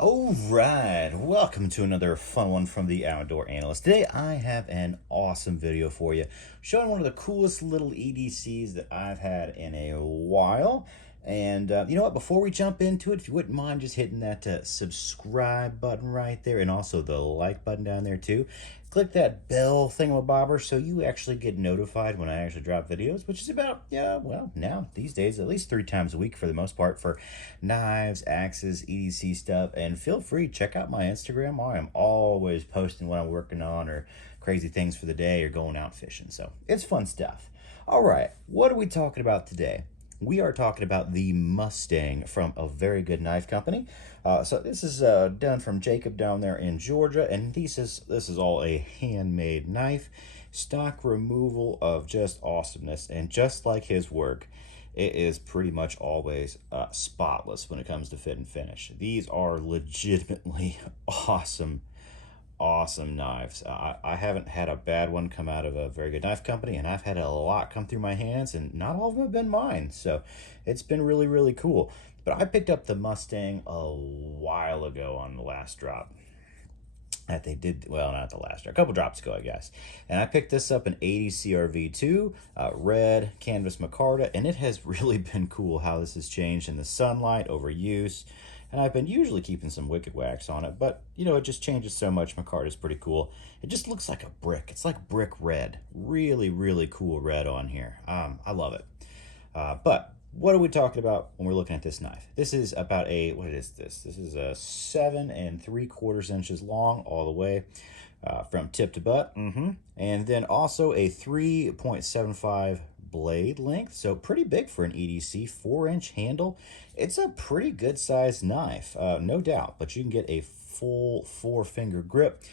All right, welcome to another fun one from the Outdoor Analyst. Today I have an awesome video for you showing one of the coolest little EDCs that I've had in a while. And you know what, before we jump into it, if you wouldn't mind just hitting that subscribe button right there and also the like button down there too. Click that bell thingamabobber so you actually get notified when I actually drop videos, which is about, yeah, well, now, these days, at least 3 times a week for the most part for knives, axes, EDC stuff. And feel free, check out my Instagram. I am always posting what I'm working on or crazy things for the day or going out fishing. So it's fun stuff. All right, what are we talking about today? We are talking about the Mustang from a very good knife company. So this is done from Jacob down there in Georgia, and this is all a handmade knife. Stock removal of just awesomeness, and just like his work, it is pretty much always spotless when it comes to fit and finish. These are legitimately awesome knives. I haven't had a bad one come out of a very good knife company, and I've had a lot come through my hands, and not all of them have been mine. So it's been really cool. But I picked up the Mustang a while ago on the last drop that they did, well, not the last drop, a couple drops ago, I guess. And I picked this up in 80 CRV2, red canvas micarta, and it has really been cool how this has changed in the sunlight over use. And I've been usually keeping some wicked wax on it, but you know, it just changes so much. Micarta is pretty cool. It just looks like a brick. It's like brick red. Really cool red on here. I love it. But what are we talking about when we're looking at this knife? This is about a, what is this? This is a 7 3/4 inches long all the way from tip to butt. And then also a 3.75 blade length, so pretty big for an EDC. 4-inch handle. It's a pretty good sized knife, no doubt, but you can get a full 4-finger grip.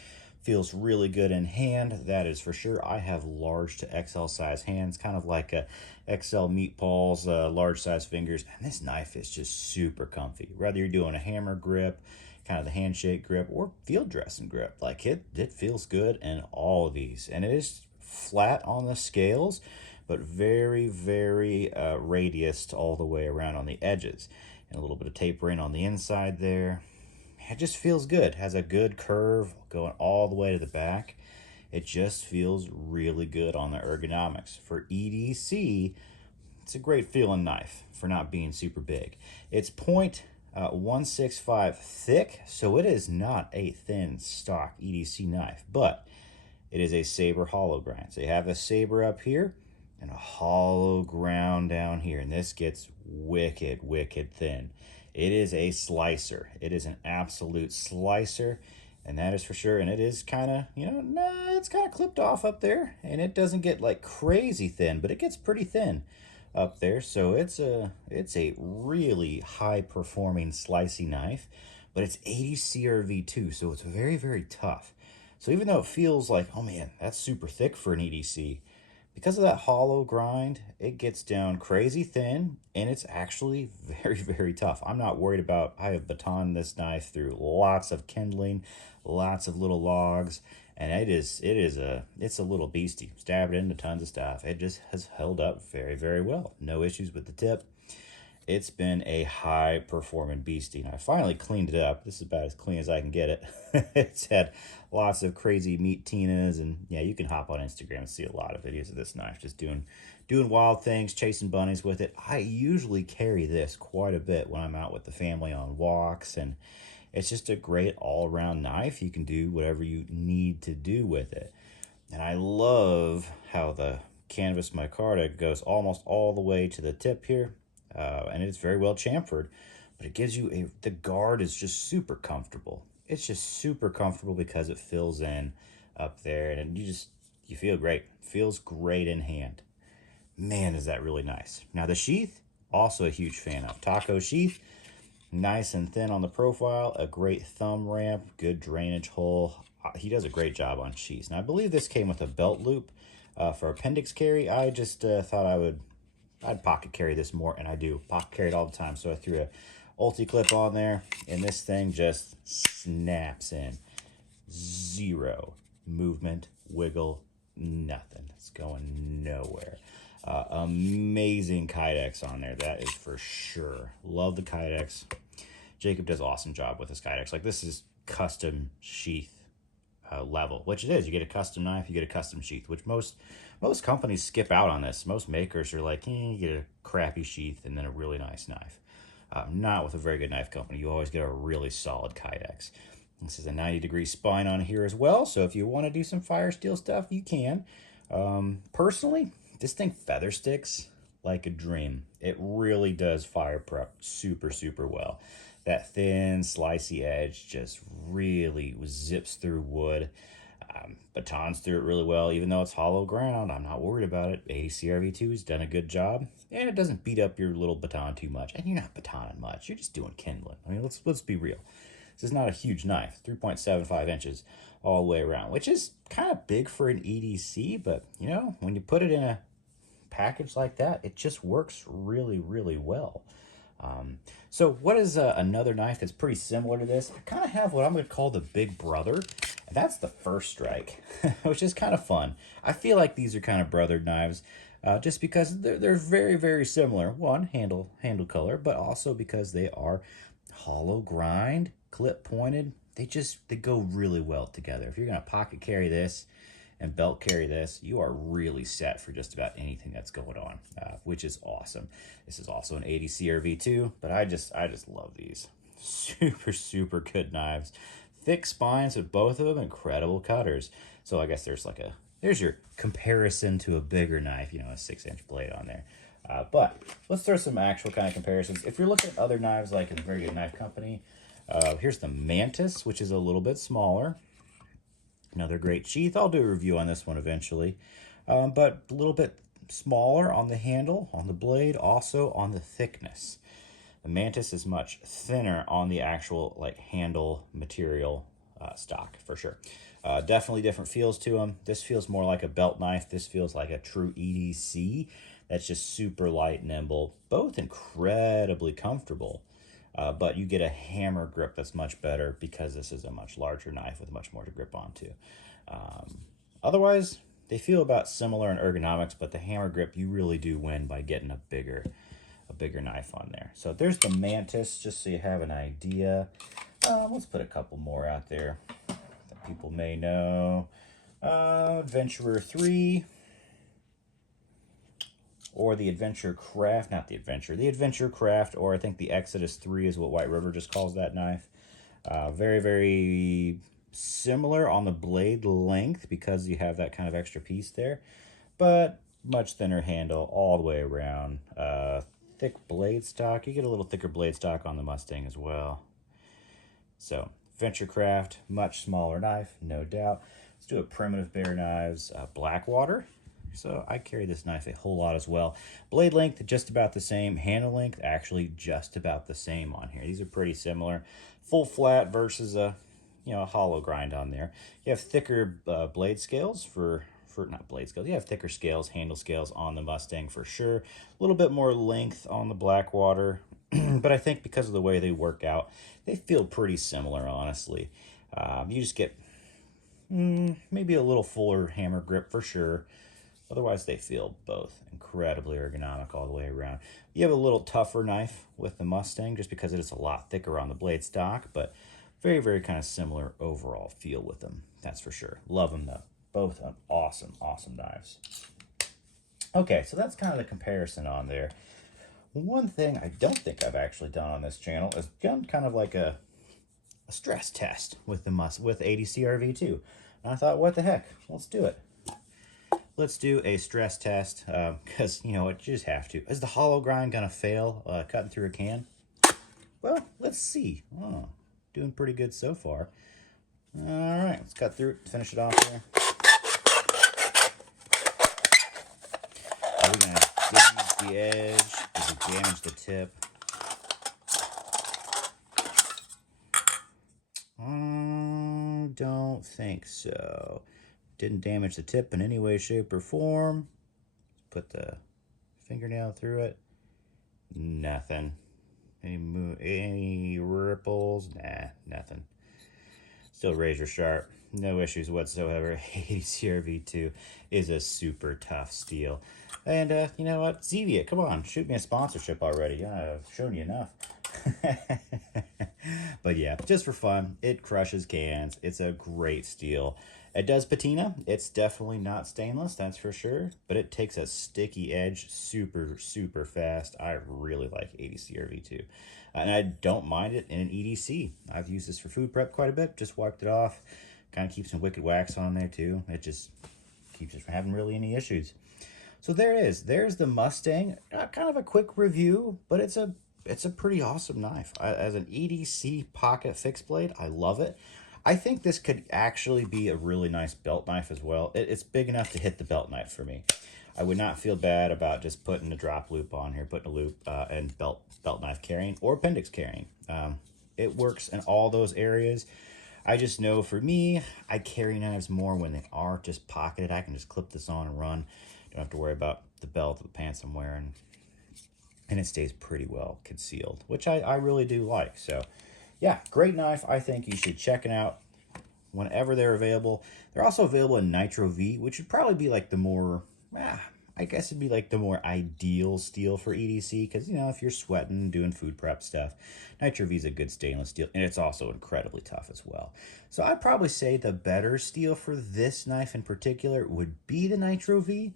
Feels really good in hand, that is for sure. I have large to XL size hands, kind of like a XL meatballs, large size fingers, and this knife is just super comfy. Whether you're doing a hammer grip, kind of the handshake grip, or field dressing grip, like it feels good in all of these. And it is flat on the scales, but very radiused all the way around on the edges, and a little bit of tapering on the inside there. It just feels good. Has a good curve going all the way to the back. It just feels really good on the ergonomics. For EDC, it's a great feeling knife for not being super big. It's .165 thick, so it is not a thin stock EDC knife, but it is a saber hollow grind. So you have a saber up here and a hollow ground down here, and this gets wicked thin. It is a slicer. It is an absolute slicer, and that is for sure. And it is kind of, you know, it's kind of clipped off up there, and it doesn't get like crazy thin, but it gets pretty thin up there. So it's a really high performing slicey knife, but it's 80 CRV2, so it's very tough. So even though it feels like, oh man, that's super thick for an EDC, because of that hollow grind, it gets down crazy thin, and it's actually very tough. I'm not worried about, I have batoned this knife through lots of kindling, lots of little logs, and it's a little beastie. Stab it into tons of stuff. It just has held up very well. No issues with the tip. It's been a high performing beastie, and I finally cleaned it up. This is about as clean as I can get it. It's had lots of crazy meat tinas, and yeah, you can hop on Instagram and see a lot of videos of this knife just doing wild things, chasing bunnies with it. I usually carry this quite a bit when I'm out with the family on walks, and it's just a great all-around knife. You can do whatever you need to do with it. And I love how the canvas micarta goes almost all the way to the tip here. And it's very well chamfered, but it gives you the guard is just super comfortable. It's just super comfortable because it fills in up there, and you feel great. Feels great in hand. Man, is that really nice. Now the sheath, also a huge fan of. Taco sheath, nice and thin on the profile, a great thumb ramp, good drainage hole. He does a great job on sheaths. Now I believe this came with a belt loop for appendix carry. I just thought I'd pocket carry this more, and I do pocket carry it all the time. So I threw a ulti clip on there, and this thing just snaps in. Zero movement, wiggle, nothing. It's going nowhere. Amazing Kydex on there, that is for sure. Love the Kydex. Jacob does an awesome job with this Kydex. Like, this is custom sheath level, which it is. You get a custom knife, you get a custom sheath, which most companies skip out on this. Most makers are like, you get a crappy sheath and then a really nice knife. Not with a very good knife company. You always get a really solid Kydex. This is a 90-degree spine on here as well, so if you want to do some fire steel stuff, you can. Personally, this thing feather sticks like a dream. It really does fire prep super, super well. That thin, slicey edge just really zips through wood. Batons through it really well, even though it's hollow ground. I'm not worried about it. 80 CRV2 has done a good job, and it doesn't beat up your little baton too much. And you're not batoning much. You're just doing kindling. I mean, let's be real. This is not a huge knife, 3.75 inches all the way around, which is kind of big for an EDC, but you know, when you put it in a package like that, it just works really, really well. So what is another knife that's pretty similar to this? I kind of have what I'm going to call the big brother, and that's the First Strike, which is kind of fun. I feel like these are kind of brothered knives, just because they're very, very similar. One, handle color, but also because they are hollow grind, clip pointed. They go really well together. If you're going to pocket carry this and belt carry this, you are really set for just about anything that's going on, which is awesome. This is also an 80 CRV2, but I just love these. Super, super good knives. Thick spines with both of them, incredible cutters. So I guess there's your comparison to a bigger knife, you know, a 6-inch blade on there. But let's throw some actual kind of comparisons. If you're looking at other knives like in a very good knife company, here's the Mantis, which is a little bit smaller. Another great sheath. I'll do a review on this one eventually. But a little bit smaller on the handle, on the blade, also on the thickness. The Mantis is much thinner on the actual like handle material stock, for sure. Definitely different feels to them. This feels more like a belt knife. This feels like a true EDC. That's just super light, nimble. Both incredibly comfortable. But you get a hammer grip that's much better because this is a much larger knife with much more to grip onto. Otherwise, they feel about similar in ergonomics, but the hammer grip, you really do win by getting a bigger knife on there. So there's the Mantis, just so you have an idea. Let's put a couple more out there that people may know. Adventurer 3. Or the Adventure Craft, not the Adventure, the Adventure Craft, or I think the Exodus 3 is what White River just calls that knife. Very, very similar on the blade length because you have that kind of extra piece there, but much thinner handle all the way around. Thick blade stock. You get a little thicker blade stock on the Mustang as well. So, Adventure Craft, much smaller knife, no doubt. Let's do a Primitive Bear Knives Blackwater. So I carry this knife a whole lot as well. Blade length, just about the same. Handle length, actually just about the same on here. These are pretty similar. Full flat versus a hollow grind on there. You have thicker blade scales not blade scales. You have thicker scales, handle scales on the Mustang for sure. A little bit more length on the Blackwater, but I think because of the way they work out, they feel pretty similar, honestly. You just get maybe a little fuller hammer grip for sure. Otherwise, they feel both incredibly ergonomic all the way around. You have a little tougher knife with the Mustang just because it is a lot thicker on the blade stock, but very, very kind of similar overall feel with them. That's for sure. Love them, though. Both awesome, awesome knives. Okay, so that's kind of the comparison on there. One thing I don't think I've actually done on this channel is done kind of like a stress test with 80 CRV2. And I thought, what the heck? Let's do it. Let's do a stress test, because, you know what, you just have to. Is the hollow grind going to fail cutting through a can? Well, let's see. Oh, doing pretty good so far. All right, let's cut through it, finish it off there. Are we going to damage the edge? Did we damage the tip? Don't think so. Didn't damage the tip in any way, shape, or form. Put the fingernail through it. Nothing. Any ripples? Nah, nothing. Still razor sharp. No issues whatsoever. 80 CRV2 is a super tough steel. And you know what? Zevia, come on, shoot me a sponsorship already. I've shown you enough. But yeah, just for fun, it crushes cans. It's a great steel. It does patina. It's definitely not stainless, that's for sure. But it takes a sticky edge super, super fast. I really like 80 CRV2. And I don't mind it in an EDC. I've used this for food prep quite a bit. Just wiped it off. Kind of keeps some wicked wax on there too. It just keeps us from having really any issues. So there it is. There's the Mustang. Kind of a quick review, but it's a pretty awesome knife. As an EDC pocket fixed blade, I love it. I think this could actually be a really nice belt knife as well. It's big enough to hit the belt knife for me. I would not feel bad about just putting a drop loop on here, putting a loop and belt knife carrying or appendix carrying. It works in all those areas. I just know for me, I carry knives more when they are just pocketed. I can just clip this on and run. Don't have to worry about the belt or the pants I'm wearing. And it stays pretty well concealed, which I really do like. So yeah, great knife. I think you should check it out whenever they're available. They're also available in Nitro V, which would probably be like the more, I guess it'd be like the more ideal steel for EDC, because, you know, if you're sweating, doing food prep stuff, Nitro V is a good stainless steel, and it's also incredibly tough as well. So I'd probably say the better steel for this knife in particular would be the Nitro V.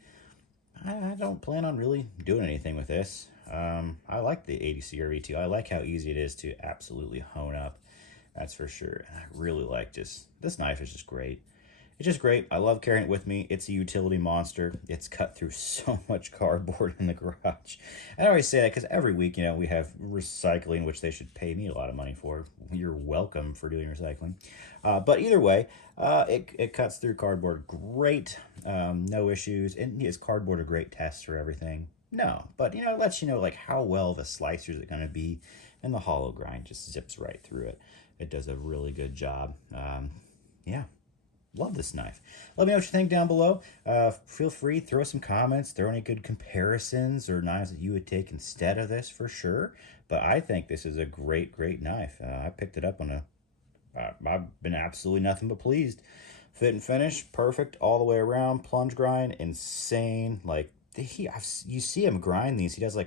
I don't plan on really doing anything with this. I like the 80 CRV2. I like how easy it is to absolutely hone up. That's for sure. And I really like this knife is just great. It's just great. I love carrying it with me. It's a utility monster. It's cut through so much cardboard in the garage. And I always say that because every week, you know, we have recycling, which they should pay me a lot of money for. You're welcome for doing recycling. But either way, it cuts through cardboard great. No issues. And is cardboard a great test for everything? No. But, you know, it lets you know, like, how well of a slicer is it going to be. And the hollow grind just zips right through it. It does a really good job. Yeah. Love this knife. Let me know what you think down below. Feel free, throw some comments, throw any good comparisons or knives that you would take instead of this for sure. But I think this is a great, great knife. I picked it up on I've been absolutely nothing but pleased. Fit and finish, perfect all the way around. Plunge grind, insane. Like, you see him grind these. He does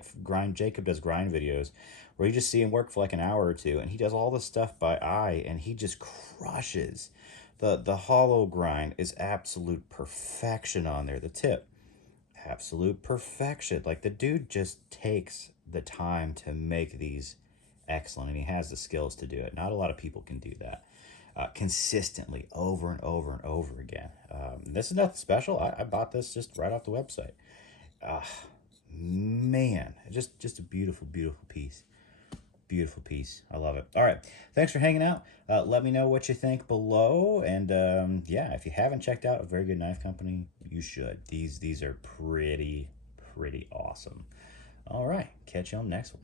Jacob does grind videos where you just see him work for like an hour or two, and he does all this stuff by eye, and he just crushes. The hollow grind is absolute perfection on there. The tip, absolute perfection. Like, the dude just takes the time to make these excellent, and he has the skills to do it. Not a lot of people can do that consistently over and over and over again. This is nothing special. I bought this just right off the website. Man, just a beautiful, beautiful piece. Beautiful piece. I love it. All right. Thanks for hanging out. Let me know what you think below. And yeah, if you haven't checked out a very good knife company, you should. These are pretty awesome. All right. Catch you on the next one.